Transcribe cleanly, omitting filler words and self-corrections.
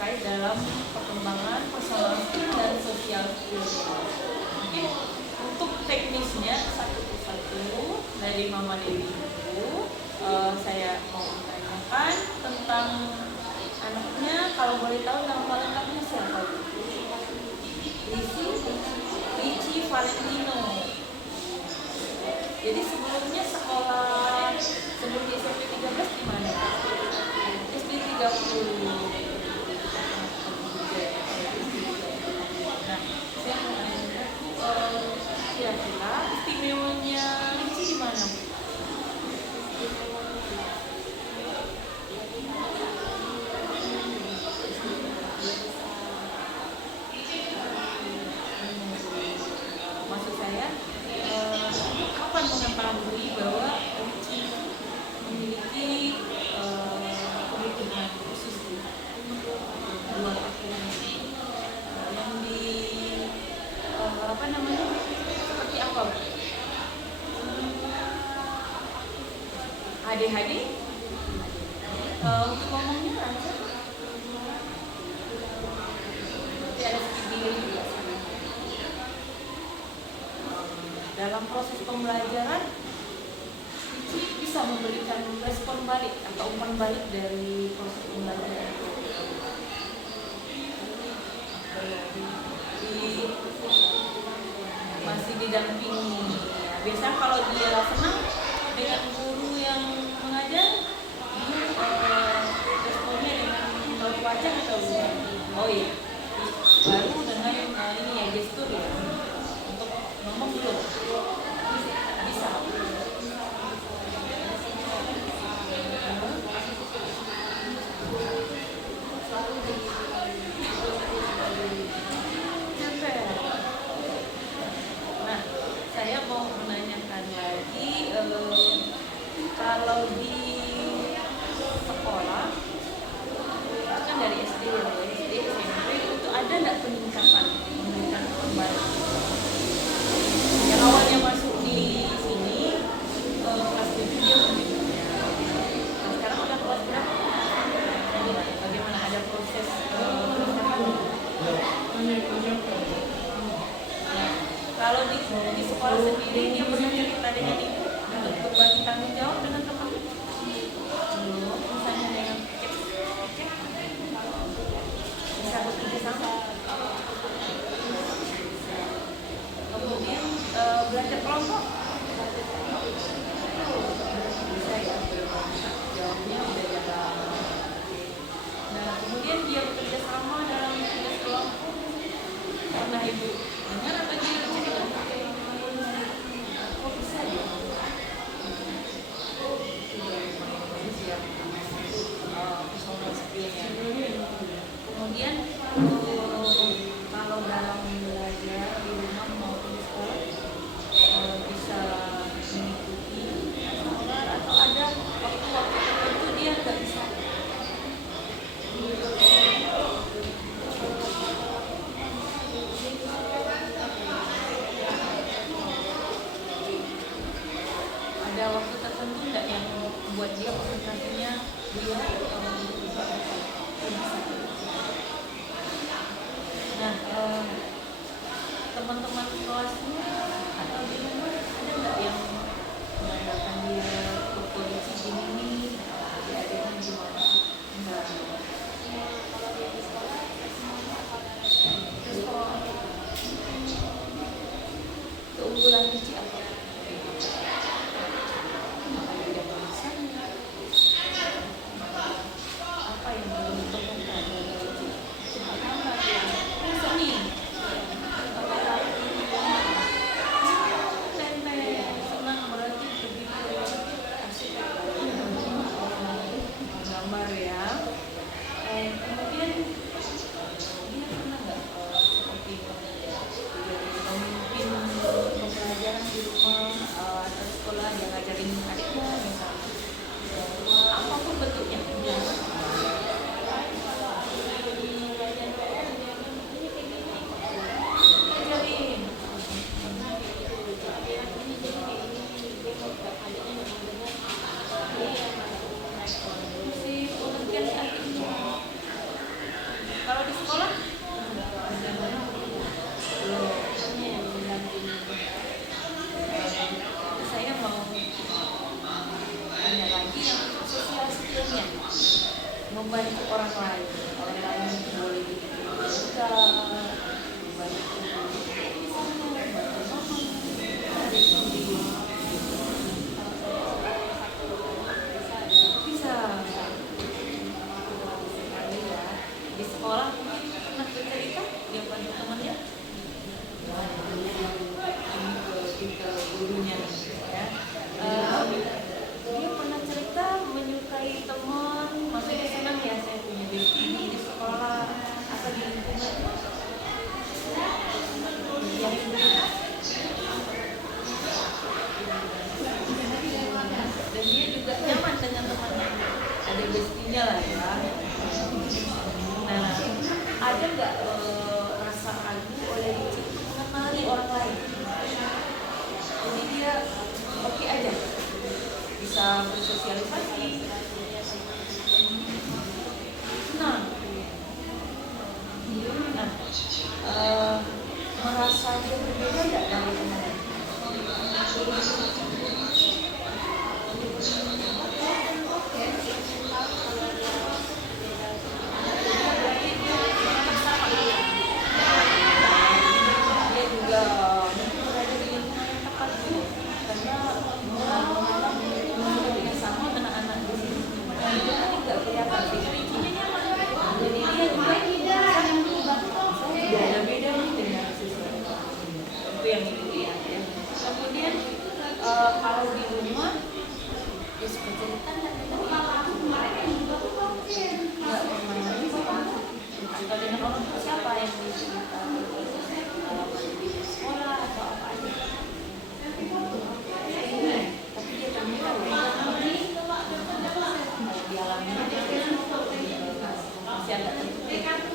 terkait dalam perkembangan personal skill dan social skill. Mungkin untuk teknisnya satu persatu dari Mama Dewi itu saya mau menanyakan tentang anaknya. Kalau boleh tahu nama lengkapnya siapa? Richie Valentino. Jadi sebelumnya sekolah sebelum di SMP 13 di mana? SD 30. Nah, saya mau nanya kira-kira istimewanya Richie di mana? Maksud saya, kapan mengetahui bahwa Richie memiliki kebutuhan khusus di luar akademik yang di seperti apa? ADHD? Untuk ngomongnya lancar? Seperti ada sedikit dalam proses pembelajaran, Richie bisa memberikan respon balik atau umpan balik dari proses pembelajaran. Masih didampingi. Biasanya kalau dia senang dengan guru yang mengajar, responnya dengan raut wajah atau oh iya, baru dengan ini ya gestur ya untuk ngomong dulu bisa. Nah, saya mau menanyakan lagi, kalau di sekolah kan dari SD ya, SD, SMP itu ada nggak peningkatan memberikan kembali? Yang awalnya masuk di sini kelas 7 dia berikutnya. Nah, sekarang udah kelas berapa? Bagaimana ada proses peningkatan? Kalau di sekolah sendiri dia pernah cerita dengan ibu untuk berbagi tanggung jawab dengan teman? Belum, misalnya dengan pikir bisa bekerja sama. Kemudian belajar kelompok bisa ya, jawabnya udah jalan. Nah, kemudian dia bekerja sama dalam tugas kelompok, pernah ibu dengar atau dia cerita? Kok bisa ya? Personal skillnya. Kemudian kalau dalam belajar di rumah maupun di sekolah bisa mengikuti atau ada waktu-waktu tertentu dia nggak bisa. Ada waktu tertentu nggak yang buat dia konsentrasinya dia bisa. Nah, teman-teman kelasnya atau di rumah ada nggak yang mengatakan dia berkondisi gini nih, adik-adiknya gimana? Enggak. Terus kalau keunggulan Richie apa? Apa yang belum ditemukan? Seni. Senang berarti begitu gambar ya. Kemudian Kalau di sekolah belum. Ini yang mendampingi. Saya mau ada lagi yang sosial skillnya, membantu orang lain boleh juga membantu bisa di sekolah mungkin pernah bercerita dia bantu temannya ke gurunya ya. Dia pernah cerita menyukai teman, maksudnya senang ya saya punya ini di sekolah atau di lingkungan yang dan dia juga nyaman dengan temannya, ada bestinya lah ya. Nah, ada nggak rasa ragu oleh Ricci mengenali orang lain? Jadi dia oke aja, bisa bersosialisasi, senang. Merasa dia berbeda nggak dari teman? Dia juga berada di lingkungan yang tepat juga, karena yang sama anak-anak di sini ini nggak kelihatan sih Riccinya nyaman. Jadi dia juga beda nih dengan siswa itu yang itu ya. Kemudian kalau di rumah dia suka cerita nggak pernah atau dengan orang tua siapa yang dicerita di sekolah atau apa aja, tapi dia ternyata dialami masih agak tertutup.